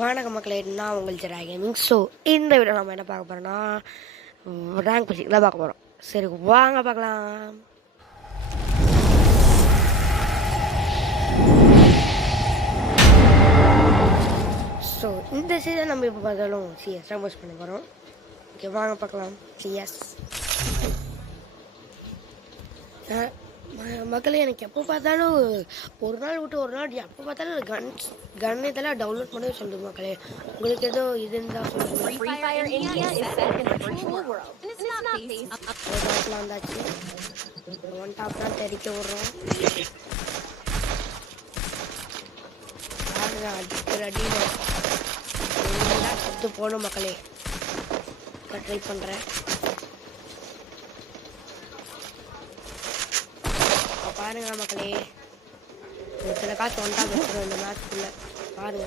வணக்கம் மக்களே, நான் உங்கள் ஜெரா கேமிங். ஸோ இந்த வீடியோ நம்ம என்ன பார்க்க போகிறோம்னா ரேங்க் புஷிங் தான் பார்க்க போகிறோம். சரி வாங்க பார்க்கலாம். ஸோ இந்த சீசன் நம்ம இப்போ பார்த்தாலும் சிஎஸ் தான் போஸ்ட் பண்ண போகிறோம். ஓகே வாங்க பார்க்கலாம். சிஎஸ் மக்களே, எனக்கு எப்போ பார்த்தாலும் ஒரு நாள் விட்டு ஒரு நாள் எப்போ பார்த்தாலும் கன் இதெல்லாம் டவுன்லோட் பண்ணவே சொல்லுது மக்களே. உங்களுக்கு ஏதோ இது இருந்தால் சொல்லுங்கள். வந்தாச்சு, ஒன் டாப் தான் தெரிக்க விட்றோம். அடியில் சுத்து போகணும் மக்களே. ட்ரை பண்ணுறேன். பாருங்க மக்களே, சில காசு ஒன்றா வச்சுருவோம் இந்த மேட்ச்க்குள்ள. பாருங்க,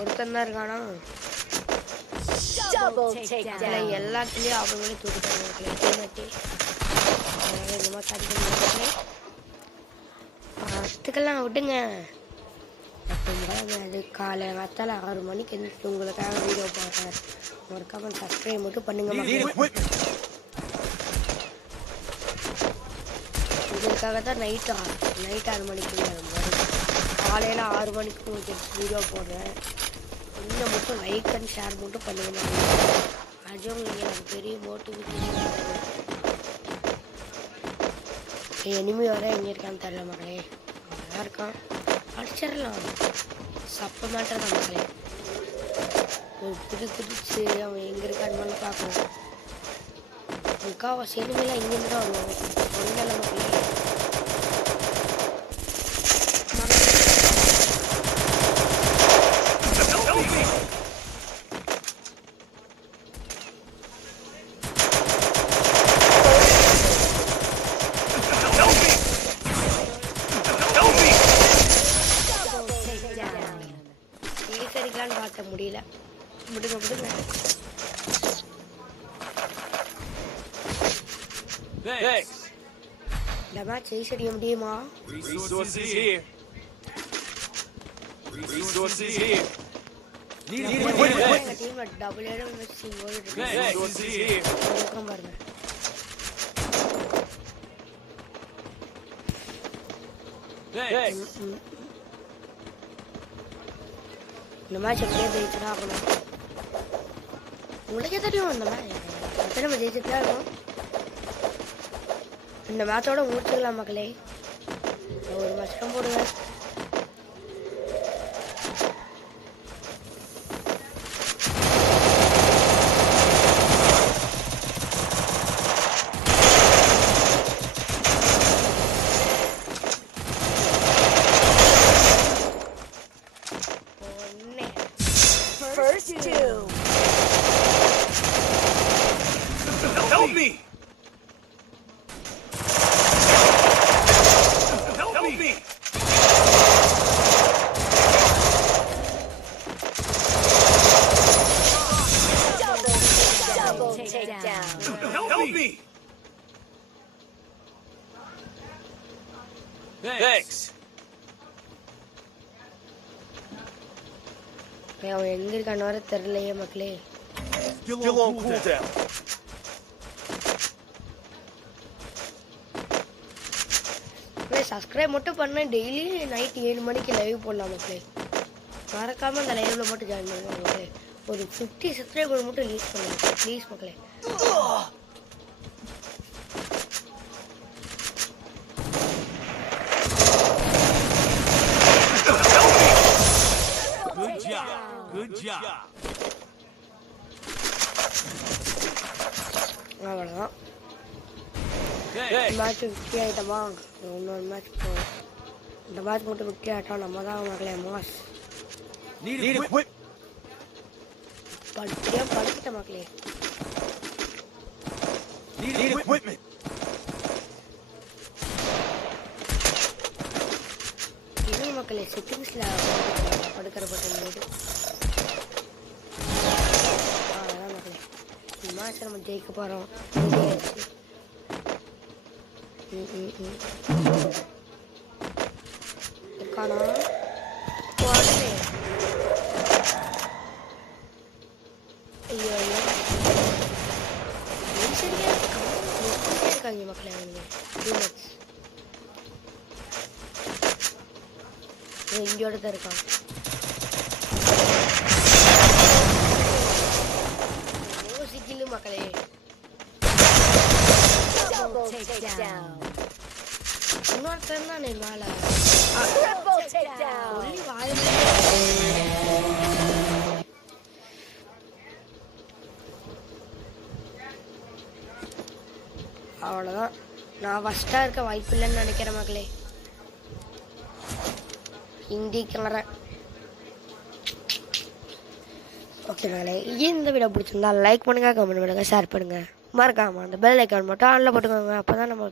ஒருத்தன் தான் இருக்கானா, எல்லாத்துலேயும் அவங்களே தூக்கிட்டாங்க மக்களே. இந்த மாதிரி அதுக்கெல்லாம் விட்டுங்க. அது காலை வத்தால 6 மணிக்கு எழுந்து உங்களுக்காக வீடியோ போடுறேன். மறக்காம சப்ஸ்கிரைப் மட்டும் பண்ணுங்க. உங்களுக்காக தான் நைட் 6 மணிக்கு காலையில் 6 மணிக்கு உங்களுக்கு வீடியோ போடுறேன். இன்னும் மட்டும் லைக் அண்ட் ஷேர் மட்டும் பண்ணுங்க. அதுவும் நீங்கள் எனக்கு பெரிய மோட்டிவேஷன். எனிமி வர எங்கே இருக்கான்னு தெரியல மக்களே. நல்லா இருக்கான், அடிச்சிடலாம். சப்ப மாட்டேன் மக்களே. குதிச்சு அவன் எங்கே இருக்கான்னு பார்க்கணும். முக்கால்வாசி எனிமெல்லாம் இங்கேருந்து தான் வருவாங்க. ஒன்றில் மக்களே பார்க்க முடியல. விடுங்க. இந்த மேட்ச் செய்ய முடியுமா? எங்க டீம்ல டபுள் ஏடோ வச்சு பாருங்க. இந்த மேட்ச் எப்படியே ஜெயிச்சுதான் ஆகணும். உங்களுக்கே தெரியும் இந்த மேட்ச் நம்ம ஜெயிச்சுட்டு தான் இருக்கும். இந்த மேட்சோட முடிச்சுக்கலாம் மக்களே. ஒரு மேட்ச் தான் போடுங்க. Help me! Help me! Double takedown. Help me! Thanks. அவன் எங்க இருக்கான்னு வர தெரியலையே மக்களே. Still on cooldown. சப்ஸ்கிரைப் மட்டும் பண்ண. டெய்லி நைட் 7 மணிக்கு லைவ் போடலாம் மக்களே. மறக்காம அந்த லைவ்ல மட்டும் ஜாயின் பண்ணுங்க மக்களே. ஒரு 50 சப்ஸ்கிரைபர் மட்டும் ரிலீஸ் பண்ணுங்க ப்ளீஸ் மக்களே. Good job. அவ்வளோதான். மேட்ச் விக்கி ஆகிட்டோமா? இன்னொரு மேட்ச் போகும். இந்த மேட்ச் மட்டும் விக்கி ஆகிட்டோம். நம்ம தான் மக்களே மாஸ். படுத்திட்ட மக்களே. இது மக்களே செட்டிங்ஸில் படுக்கிற பட்டன் மேட்ச் நம்ம ஜெயிக்க போகிறோம். இருக்கானா உடனே ஐயோ ஐயோ சரியா இருக்காங்க மக்களே. அவங்க இங்கோட தான் இருக்கான். சிக்கிலு மக்களே. இன்னொருத்தன் தானே மேல சொல்லி வாய அவ்வளோதான். நான் ஃபஸ்ட்டாக இருக்க வாய்ப்பு இல்லைன்னு நினைக்கிறேன் மக்களே. ஹிந்திக்காரன். ஓகே மக்களே, இந்த வீடியோ பிடிச்சிருந்தா லைக் பண்ணுங்கள், கமெண்ட் பண்ணுங்கள், ஷேர் பண்ணுங்கள். மறக்காமல் அந்த பெல் ஐக்கான் மட்டும் ஆனில் போட்டுக்கோங்க. அப்போ தான் நம்ம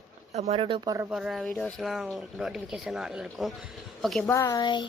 மறுபடியும் போடுற வீடியோஸ்லாம் உங்களுக்கு நோட்டிஃபிகேஷன் ஆனில் இருக்கும். Okay bye.